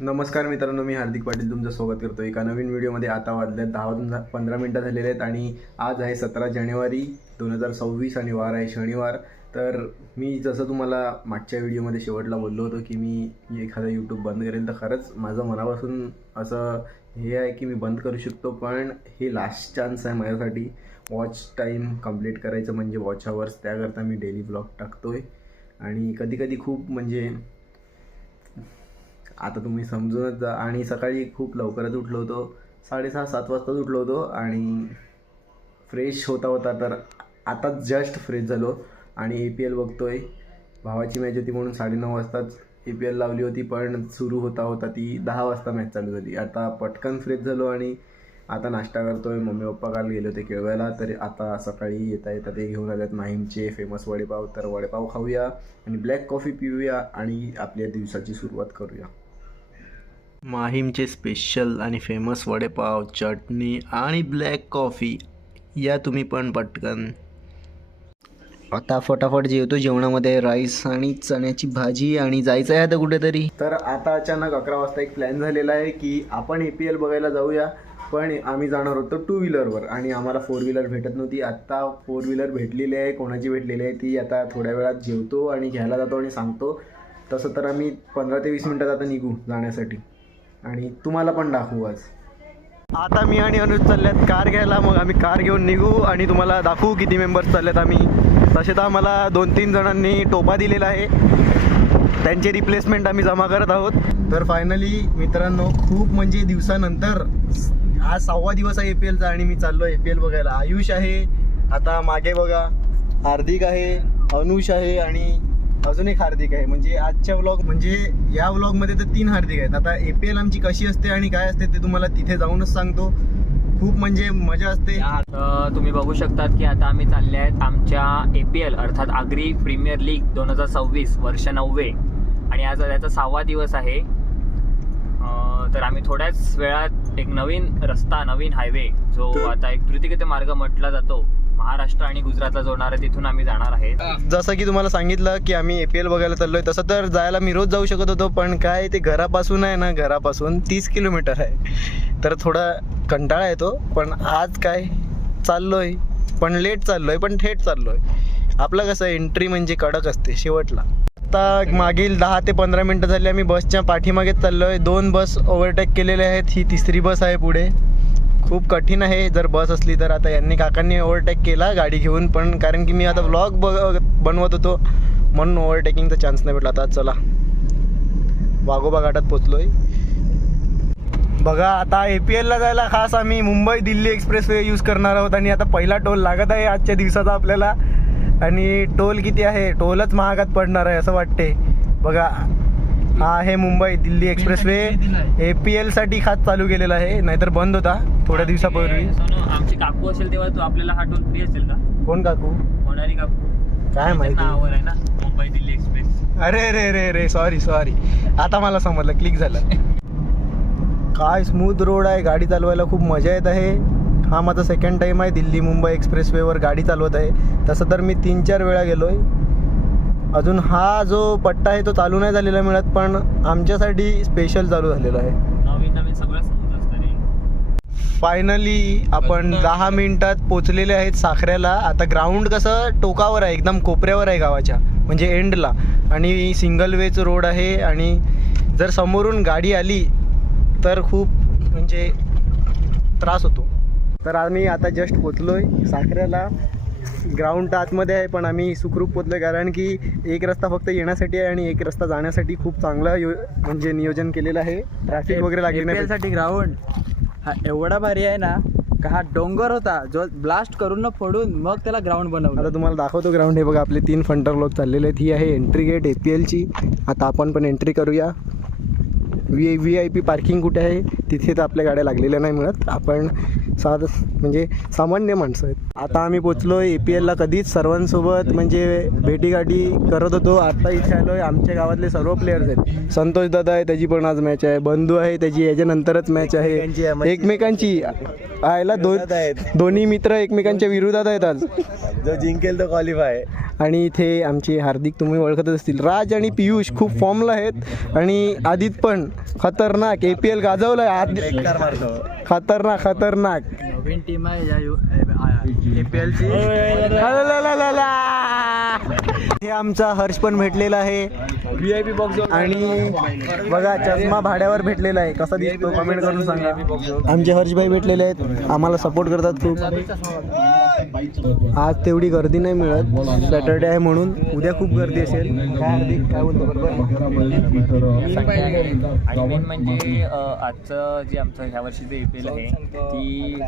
नमस्कार मित्रांनो, मी हार्दिक पाटील तुमचं स्वागत करतो एका नवीन व्हिडिओमध्ये. आता वाजल्यात 10:15 झालेले आहेत आणि आज आहे 17 जानेवारी 2026 आणि वार आहे शनिवार. तर मी जसं तुम्हाला मागच्या व्हिडिओमध्ये शेवटला बोललो होतो की मी एखादा यूट्यूब बंद करेल, तर खरंच माझं मनापासून असं हे आहे की मी बंद करू शकतो, पण हे लास्ट चान्स आहे माझ्यासाठी. वॉच टाईम कंप्लीट करायचं म्हणजे वॉच आवर्स, त्याकरता मी डेली ब्लॉग टाकतो आहे. आणि कधी खूप म्हणजे आता तुम्ही समजूनच जा. आणि सकाळी खूप लवकरच उठलो होतो, 6:30-7 वाजताच उठलो होतो आणि फ्रेश होता तर आताच जस्ट फ्रेश झालो आणि APL बघतो आहे. भावाची मॅच होती म्हणून 9:30 वाजताच APL लावली होती, पण सुरू होता ती 10 वाजता मॅच चालू झाली. आता पटकन फ्रेश झालो आणि आता नाश्ता करतो आहे. मम्मी पप्पा काल गेले होते केळव्याला, तर आता सकाळी येता ते घेऊन आल्यात माहीमचे फेमस वडेपाव. तर वडेपाव खाऊया आणि ब्लॅक कॉफी पिऊया आणि आपल्या दिवसाची सुरुवात करूया. माहीमचे स्पेशल आणि फेमस वडेपाव, चटणी आणि ब्लॅक कॉफी या तुम्ही पण पटकन. आता फटाफट जेवतो. जेवणामध्ये राईस आणि चण्याची भाजी आणि जायचं आहे आता कुठेतरी. तर आता अचानक 11 वाजता एक प्लॅन झालेला आहे की आपण APL बघायला जाऊया, पण आम्ही जाणार होतो 2 व्हीलरवर आणि आम्हाला 4 व्हीलर भेटत नव्हती. आत्ता 4 व्हीलर भेटलेली आहे. कोणाची भेटलेली आहे ती आता थोड्या वेळात जेवतो आणि घ्यायला जातो आणि सांगतो. तसं तर आम्ही 15 ते 20 मिनटात आता निघू जाण्यासाठी आणि तुम्हाला पण दाखवू. आज आता मी आणि अनुज चालल्यात कार घ्यायला. मग आम्ही कार घेऊन निघू आणि तुम्हाला दाखवू किती मेंबर्स चाललेत आम्ही. तसे तर आम्हाला 2-3 जणांनी टोपा दिलेला आहे, त्यांचे रिप्लेसमेंट आम्ही जमा करत आहोत. तर फायनली मित्रांनो, खूप म्हणजे दिवसानंतर आज 6वा दिवस आहे APLचा आणि मी चाललो APL बघायला. आयुष आहे, आता मागे बघा हार्दिक आहे, अनुष आहे आणि अजून एक हार्दिक आहे. म्हणजे आजच्या व्लॉग म्हणजे या व्लॉगमध्ये तर 3 हार्दिक आहेत. आता APL आमची कशी असते आणि काय असते ते तुम्हाला तिथे जाऊनच सांगतो. खूप म्हणजे मजा असते. तुम्ही बघू शकतात की आता आम्ही चालले आहेत आमच्या APL अर्थात आगरी प्रीमियर लीग 2026 वर्ष 9वे आणि आज याचा 6वा दिवस आहे. तर आम्ही थोड्याच वेळात एक नवीन हायवे जो आता एक द्रुतगती मार्ग म्हटला जातो, महाराष्ट्र आणि गुजरातला जोडणारा, तिथून आम्ही जाणार आहे. जसं की तुम्हाला सांगितलं की आम्ही APL बघायला चाललोय. तसं तर जायला मी रोज जाऊ शकत होतो, पण काय ते घरापासून आहे ना, घरापासून 30 किलोमीटर आहे, तर थोडा कंटाळा येतो. पण आज काय चाललोय, पण लेट चाललोय, पण थेट चाललोय. आपलं कसं एंट्री म्हणजे कडक असते शेवटला. आता मागील 10 ते 15 मिनटं झाली आम्ही बसच्या पाठीमागेच चाललोय. 2 बस ओव्हरटेक केलेले आहेत. ही 3री बस आहे पुढे. खूप कठीण आहे जर बस असली तर. आता यांनी काकांनी ओव्हरटेक केला गाडी घेऊन, पण कारण की मी आता व्लॉग बनवत होतो म्हणून ओव्हरटेकिंगचा चान्स नाही भेटला. आता चला वाघोबा घाटात पोचलोय. बघा आता APLला जायला खास आम्ही मुंबई दिल्ली एक्सप्रेसवे यूज करणार आहोत आणि आता पहिला टोल लागत आहे आजच्या दिवसाचा आपल्याला. आणि टोल किती आहे, टोलच महागात पडणार आहे असं वाटते. बघा हा आहे मुंबई दिल्ली एक्सप्रेसवे. APLसाठी खास चालू केलेला आहे, नाहीतर बंद होता थोड्या दिवसापूर्वी. आमची काकू असेल तेव्हा तो आपल्याला हा टोल फ्री असेल का? कोण काकू? होणारी काकू काय माहिती नावावर आहे ना, मुंबई दिल्ली एक्सप्रेस. अरे सॉरी आता मला समजलं, क्लिक झालं. काय स्मूथ रोड आहे, गाडी चालवायला खूप मजा येत आहे. हा माझा 2nd टाईम आहे दिल्ली मुंबई एक्सप्रेसवेवर गाडी चालवत आहे. तसं तर मी 3-4 वेळा गेलो आहे. अजून हा जो पट्टा आहे तो चालू नाही झालेला मिळत, पण आमच्यासाठी स्पेशल चालू झालेला आहे. नवीन सगळं समजत असतं रे. फायनली आपण 10 मिनिटात पोचलेले आहेत साखऱ्याला. आता ग्राउंड कसं टोकावर आहे, एकदम कोपऱ्यावर आहे गावाच्या, म्हणजे एंडला, आणि सिंगल वेच रोड आहे. आणि जर समोरून गाडी आली तर खूप म्हणजे त्रास होतो. तर आम्ही आता जस्ट पोचलोय साखऱ्याला. ग्राउंड तर आतमध्ये आहे, पण आम्ही सुखरूप पोचलोय कारण की एक रस्ता फक्त येण्यासाठी आहे आणि एक रस्ता जाण्यासाठी खूप चांगला म्हणजे नियोजन केलेलं आहे. ट्रॅफिक वगैरे लागली नाही. APLसाठी ग्राउंड हा एवढा भारी आहे ना, का हा डोंगर होता जो ब्लास्ट करून फोडून मग त्याला ग्राउंड बनवलं. आता तुम्हाला दाखवतो ग्राउंड. हे बघा आपले 3 फंटर लोक चाललेले आहेत. ही आहे एंट्री गेट APLची. आता आपण पण एंट्री करूया. VIP पार्किंग कुठे आहे तिथे तर आपल्या गाड्या लागलेल्या नाही मिळत. आपण म्हणजे सामान्य माणसं आहेत. आता आम्ही पोचलो APLला. कधीच सर्वांसोबत म्हणजे भेटीगाठी करत होतो, आता इथे आलो आहे. आमच्या गावातले सर्व प्लेयर्स आहेत. संतोष दादा आहे, त्याची पण आज मॅच आहे. बंधू आहे, त्याची याच्यानंतरच मॅच आहे. एकमेकांची आयला दोन्ही मित्र एकमेकांच्या विरोधात आहेत आज. जो जिंकेल तो क्वालिफाय. आणि इथे आमचे हार्दिक तुम्ही ओळखतच असतील. राज आणि पियुष खूप फॉर्मला आहेत आणि आदित पण खतरनाक APL गाजवलं आहे. खतरनाक नवीन टीम आहे या APL ची. हे आमचा हर्ष पण भेटलेला आहे VIP बॉक्स आणि बघा चष्मा भाड्यावर भेटलेला आहे. कसा दिसतो कमेंट करून सांगा. आमचे हर्षभाई भेटलेले आहेत, आम्हाला सपोर्ट करतात खूप. आज तेवढी गर्दी नाही मिळत, सॅटर्डे आहे म्हणून. उद्या खूप गर्दी असेल. काय हार्दिक काय बोलतो बरोबर. आणि मेन म्हणजे आजचं जे आमचं ह्या वर्षीचं APL आहे ती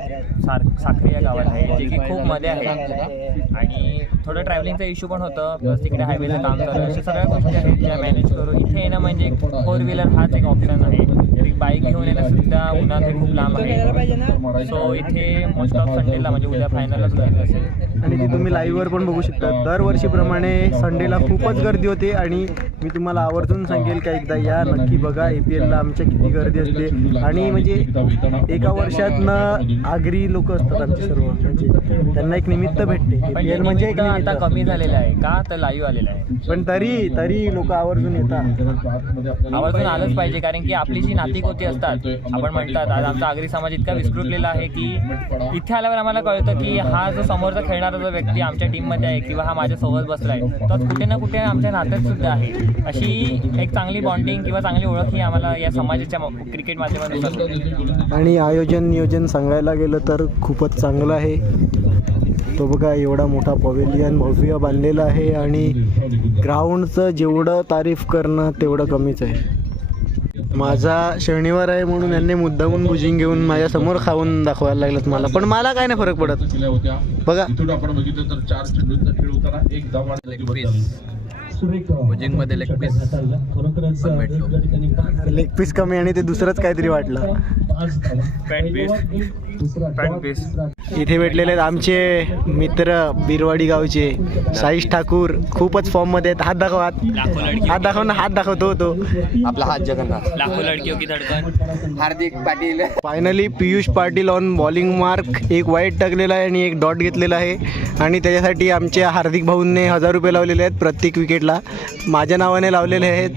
साखरी या गावात आहे, जे की खूप मध्ये आहे आणि थोडं ट्रॅव्हलिंगचा इश्यू पण होतं, प्लस तिकडे हायवेचं काम चालू आहे. अशा सगळ्या गोष्टी आहेत ज्या मॅनेज करू. इथे येणं म्हणजे 4 व्हीलर हाच एक ऑप्शन आहे. तरी बाईक घेऊन येणं सुद्धा उन्हात हे खूप लांब आहे. सो इथे मोस्ट ऑफ संडेला म्हणजे उद्या फायनलच गर्दी असेल. आणि ते तुम्ही लाईव्हवर पण बघू शकता. दरवर्षीप्रमाणे संडेला खूपच गर्दी होते आणि मी तुम्हाला आवर्जून सांगेल का एकदा या नक्की बघा. APLला आमच्या किती गर्दी असते आणि म्हणजे एका वर्षातनं आगरी लोक असतात आमचे सर्व, म्हणजे त्यांना एक निमित्त भेटते. पण APL म्हणजे एक आता निमित्त. कमी झालेलं आहे का तर लाईव्ह आलेलं आहे. पण तरी लोक आवर्जून येतात. आवर्जून आलंच पाहिजे, कारण की आपली जी नातीगोती असतात, आपण म्हणतात आज आमचा आगरी समाज इतका विस्कृतलेला आहे की इथे आल्यावर आम्हाला कळतं की हा जो समोरचा खेळणारा जो व्यक्ती आमच्या टीममध्ये आहे किंवा हा माझ्या सोबत बसलाय तो कुठे ना कुठे आमच्या नात्यात सुद्धा आहे. अशी एक चांगली बॉन्डिंग किंवा चांगली ओळख ही आम्हाला या समाजाच्या क्रिकेट माध्यमातून होते. आणि आयोजन नियोजन सांगायला गेलं तर खूपच चांगलं आहे. तो बघा एवढा मोठा पवेलियन भव्य बांधलेला आहे आणि ग्राउंडचं जेवढं तारीफ करणं तेवढं कमीच आहे. माझा शनिवार आहे म्हणून यांनी मुद्दामून भुजिंग घेऊन माझ्या समोर खाऊन दाखवायला लागलं मला, पण मला काय नाही फरक पडत. बघा आपण बघितलं तर 4 चेंडूंचा खेळ होताना एक धाव मध्ये लेग पीस पण भेटलो. लेग पीस कमी आणि ते दुसरंच काहीतरी वाटलं. इथे भेटलेले आहेत आमचे मित्र बिरवाडी गावचे साईश ठाकूर. खूपच फॉर्म मध्ये आहेत. हात दाखव. हात दाखव ना. हात दाखवतो तो आपला हात जगन्नाथ. लाखो लडकियों की धडकन. Hardik Patil. Finally Piyush Patil on bowling mark. एक वाईट टाकलेला आहे आणि एक डॉट घेतलेला आहे आणि त्याच्यासाठी आमच्या हार्दिक भाऊंनी 1000 रुपये लावलेले आहेत प्रत्येक विकेटला. माझ्या नावाने लावलेले आहेत.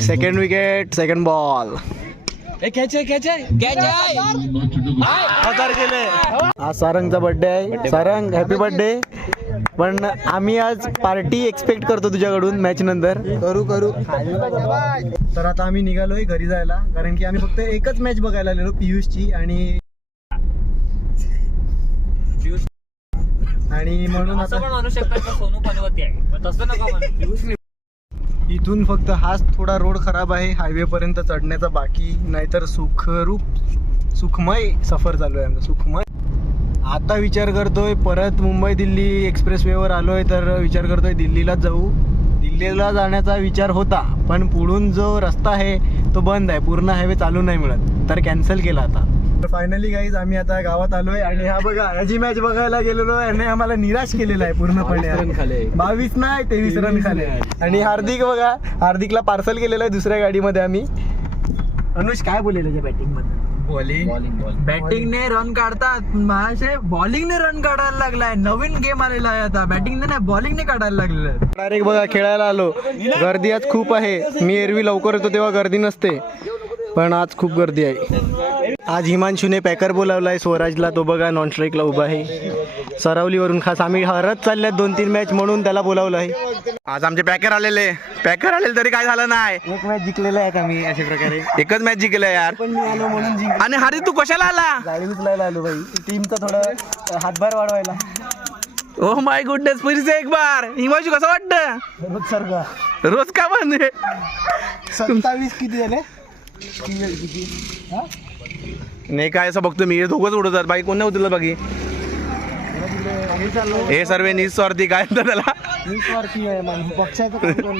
Second wicket second ball. आज सारंगचा बर्थडे आहे. Sarang happy birthday. पण आम्ही आज पार्टी एक्सपेक्ट करतो तुझ्याकडून मॅच नंतर. करू. तर आता आम्ही निघालोय घरी जायला, कारण की आम्ही फक्त एकच मॅच बघायला आलेलो पियुषची आणि म्हणून असं पण आता म्हणू शकतात का सोनू पनवती आहे, पण तसं नका म्हणू. इथून फक्त हाच थोडा रोड खराब आहे, हायवे पर्यंत चढण्याचा बाकी, नाहीतर सुखमय सफर चालू आहे आमचा. सुखमय. आता विचार करतोय परत मुंबई दिल्ली एक्सप्रेसवेवर आलोय तर विचार करतोय दिल्लीलाच जाऊ. दिल्लीला जाण्याचा विचार होता पण पुढून जो रस्ता आहे तो बंद आहे, पूर्ण हायवे चालू नाही मिळत, तर कॅन्सल केला आता. फायनली गाईज आम्ही आता गावात आलोय आणि हा बघा याची मॅच बघायला गेलेलो याने आम्हाला निराश केलेला आहे पूर्णपणे. 22 नाही 23 रन खाले. आणि हार्दिक बघा, हार्दिकला पार्सल केलेलं आहे दुसऱ्या गाडीमध्ये आम्ही. अनुष काय बोलेल त्याच्या बॅटिंग मध्ये? बॅटिंगने रन काढतात, महाशय बॉलिंगने रन काढायला लागलाय. नवीन गेम आलेला आहे आता. बॅटिंगने नाही बॉलिंगने काढायला लागलेलं आहे. डायरेक्ट बघा खेळायला आलो. गर्दी आज खूप आहे. मी एरवी लवकर येतो तेव्हा गर्दी नसते, पण आज खूप गर्दी आहे. आज हिमांशूने पॅकर बोलावलाय स्वराजला. तो बघा नॉन स्ट्राईकला उभा आहे. सरावलीवरून खास आम्ही हरत चालल्यात 2-3 मॅच म्हणून त्याला बोलावलं आहे. आज आमचे पॅकर आलेले तरी काय झालं नाही. एक मॅच जिंकलेला आहे आम्ही अशा प्रकारे. एकच मॅच जिंकलं यार. पण मी आलो म्हणून जिंक. आणि हारी तू कशाला आला? गाडी उचलायला आलो भाई, टीमचा थोडं हातभार वाढवायला. ओ माय गुडनेस, फिर से एक बार. हिमांशू कसं वाटतं? रोज सारखा रोज का पण 27 किती झाले? नाही काय असं बघतो मी, दोघंच उडवतात बाकी कोण नाही उतरलं बाकी. हे सर्व निस्वार्थी काय म्हणतात त्याला.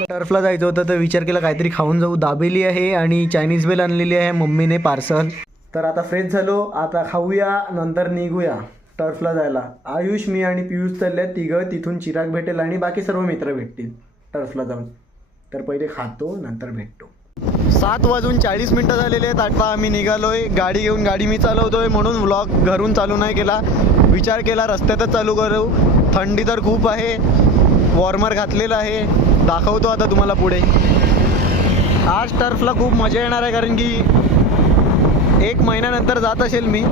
टर्फला जायचं होतं तर विचार केला काहीतरी खाऊन जाऊ. दाबेली आहे आणि चायनीज बेल आणलेली आहे मम्मीने पार्सल. तर आता फ्रेश झालो, आता खाऊया नंतर निघूया टर्फला जायला. आयुष, मी आणि पियुष चालले तिघं. तिथून चिराग भेटेल आणि बाकी सर्व मित्र भेटतील टर्फला जाऊन. तर पहिले खातो नंतर भेटतो. 7:40 झालेले आहेत. आता आम्ही निघालोय गाडी घेऊन. गाडी मी चालवतोय म्हणून व्लॉग घरून चालू नाही केला. विचार केला रस्त्यातच चालू करू. थंडी तर खूप आहे, वॉर्मर घातलेलं आहे, दाखवतो आता तुम्हाला पुढे. आज टर्फला खूप मजा येणार आहे कारण की 1 महिन्यानंतर जात असेल मी.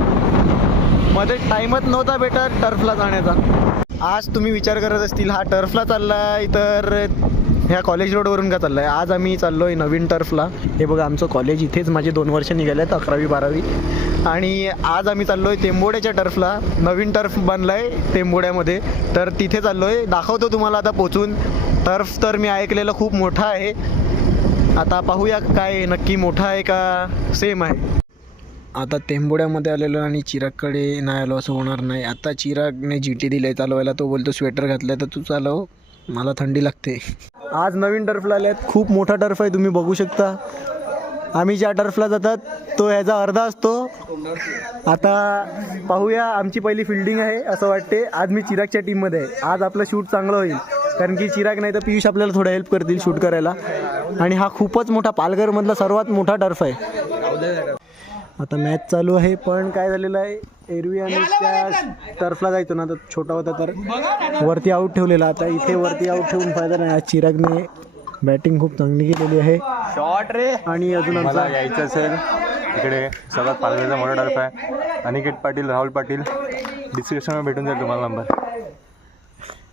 मध्ये टाईमच नव्हता भेटत टर्फला जाण्याचा. आज तुम्ही विचार करत असतील हा टर्फला चालला आहे तर ह्या कॉलेज रोडवरून का चालला आहे. आज आम्ही चाललो आहे नवीन टर्फला. हे बघा आमचं कॉलेज इथेच, माझे 2 वर्ष निघाले आहेत 11वी 12वी. आणि आज आम्ही चाललो आहे टेंबोड्याच्या टर्फला. नवीन टर्फ बनला आहे टेंबोड्यामध्ये, तर तिथे चाललो आहे. दाखवतो तुम्हाला आता पोचून. टर्फ तर मी ऐकलेलं खूप मोठा आहे. आता पाहूया काय नक्की मोठा आहे का सेम आहे. आता टेंबोड्यामध्ये आलेलो आणि चिरागकडे नाही आलो असं होणार नाही. आता चिरागने GT दिलं आहे चालवायला. तो बोलतो स्वेटर घातलं तर तू चालव, मला थंडी लागते. आज नवीन टर्फला आले आहेत. खूप मोठा टर्फ आहे, तुम्ही बघू शकता. आम्ही ज्या टर्फला जातात तो ह्याचा अर्धा असतो. आता पाहूया, आमची पहिली फिल्डिंग आहे असं वाटते. आज मी चिरागच्या टीममध्ये आहे. आज आपलं शूट चांगलं होईल कारण की चिराग नाही तर पियुष आपल्याला थोडं हेल्प करतील शूट करायला. आणि हा खूपच मोठा, पालघरमधला सर्वात मोठा टर्फ आहे. आता मॅच चालू आहे, पण काय झालेलं आहे, एरवी आम्ही त्या टर्फला जायचो ना तर छोटा होता तर वरती आऊट ठेवलेला. आता इथे वरती आऊट ठेवून फायदा नाही. आज चिरागने बॅटिंग खूप चांगली केलेली आहे. शॉट रे. आणि अजून मला आमचा यायचं असेल इकडे सर्वात पालघरचा मोठा टर्फ आहे. अनिकेत पाटील, राहुल पाटील, डिस्क्रिप्शनवर भेटून जाईल तुम्हाला नंबर.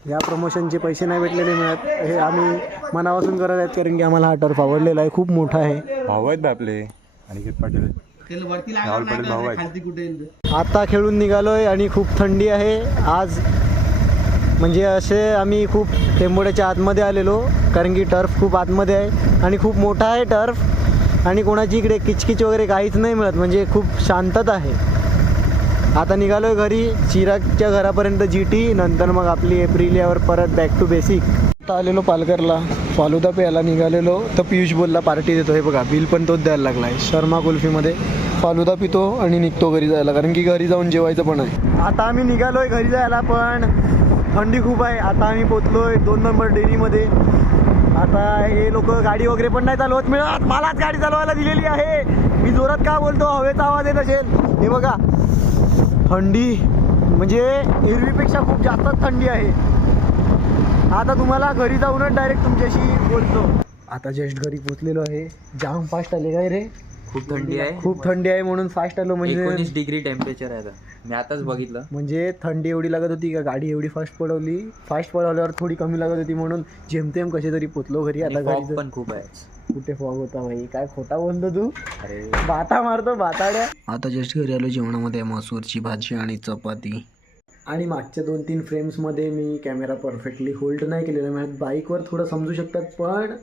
या प्रमोशनचे पैसे नाही भेटलेले मिळत, हे आम्ही मनापासून करत आहेत कारण की आम्हाला हा टर्फ आवडलेला आहे, खूप मोठा आहे. भाऊ आहेत बा आपले अनिकेत पाटील, राहुल पाटील भाऊ आहेत. आता खेळून निघालोय आणि खूप थंडी आहे आज. म्हणजे असे आम्ही खूप टेंबोड्याच्या आतमध्ये आलेलो कारण की टर्फ खूप आतमध्ये आहे आणि खूप मोठा आहे टर्फ. आणि कोणाची इकडे किचकिच वगैरे काहीच नाही मिळत, म्हणजे खूप शांतता आहे. आता निघालोय घरी, चिरागच्या घरापर्यंत GT, नंतर मग आपली एप्रिलियावर परत बॅक टू बेसिक. आता आलेलो पालघरला, फालुदा प्यायला निघालेलो तर पियुष बोलला पार्टी देतो. हे बघा बिल पण तोच द्यायला लागला आहे. शर्मा कुल्फीमध्ये फालुदा पितो आणि निघतो घरी जायला कारण की घरी जाऊन जेवायचं पण आहे. आता आम्ही निघालोय घरी जायला, पण थंडी खूप आहे. आता आम्ही पोचलोय 2 नंबर डेअरीमध्ये. आता हे लोक गाडी वगैरे पण नाही चालवत मिळत, मलाच गाडी चालवायला दिलेली आहे. मी जोरात का बोलतो, हवेचा आवाज येत असेल. हे बघा थंडी म्हणजे एरवीपेक्षा खूप जास्तच थंडी आहे. आता तुम्हाला घरी जाऊनच डायरेक्ट तुमच्याशी बोलतो. आता जस्ट घरी पोचलेलो आहे. जाम फास्ट आले काय रे, खूप थंडी आहे. खूप थंडी आहे म्हणून फास्ट आलो. म्हणजे 19 डिग्री टेम्परेचर आहे आता. मी आताच बघितलं. म्हणजे थंडी एवढी लागत होती का गाडी एवढी फास्ट पळवल्यावर थोडी कमी लागत होती म्हणून जेमतेम कसे तरी पोचलो घरी. आता गाडी पण खूप आहे. कुठे फॉग होता भाई, काय खोटा बोलतो तू, अरे बाता मारतो बाताड्या. आता जस्ट घरी आलो. जेवणामध्ये मसूरची भाजी आणि चपाती. आणि मागच्या 2-3 फ्रेम्समध्ये मी कॅमेरा परफेक्टली होल्ड नाही केलेला. मी बाईकवर थोडं समजू शकतात, पण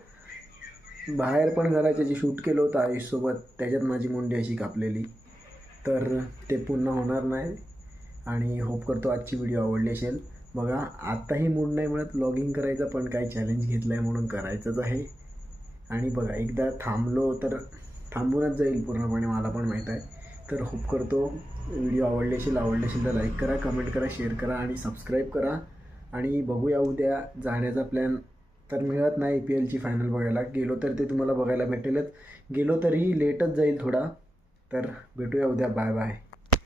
बाहेर पण घराचे जे शूट केलं होतं आयुषसोबत त्याच्यात माझी मुंडी अशी कापलेली, तर ते पुन्हा होणार नाही. आणि होप करतो आजची व्हिडिओ आवडली असेल. बघा आत्ताही मूड नाही मिळत व्लॉगिंग करायचा, पण काही चॅलेंज घेतलं आहे म्हणून करायचंच आहे. आणि बघा एकदा थांबलो तर थांबूनच जाईल पूर्णपणे, मला पण माहीत आहे. तर होप करतो व्हिडिओ आवडली असेल तर लाईक करा, कमेंट करा, शेअर करा आणि सबस्क्राईब करा. आणि बघूया उद्या जाण्याचा प्लॅन तर मिळत नाही IPLची फायनल बघायला. गेलो तर ते तुम्हाला बघायला भेटेलच, गेलो तरी लेटच जाईल थोडा. तर भेटूया उद्या. Bye bye.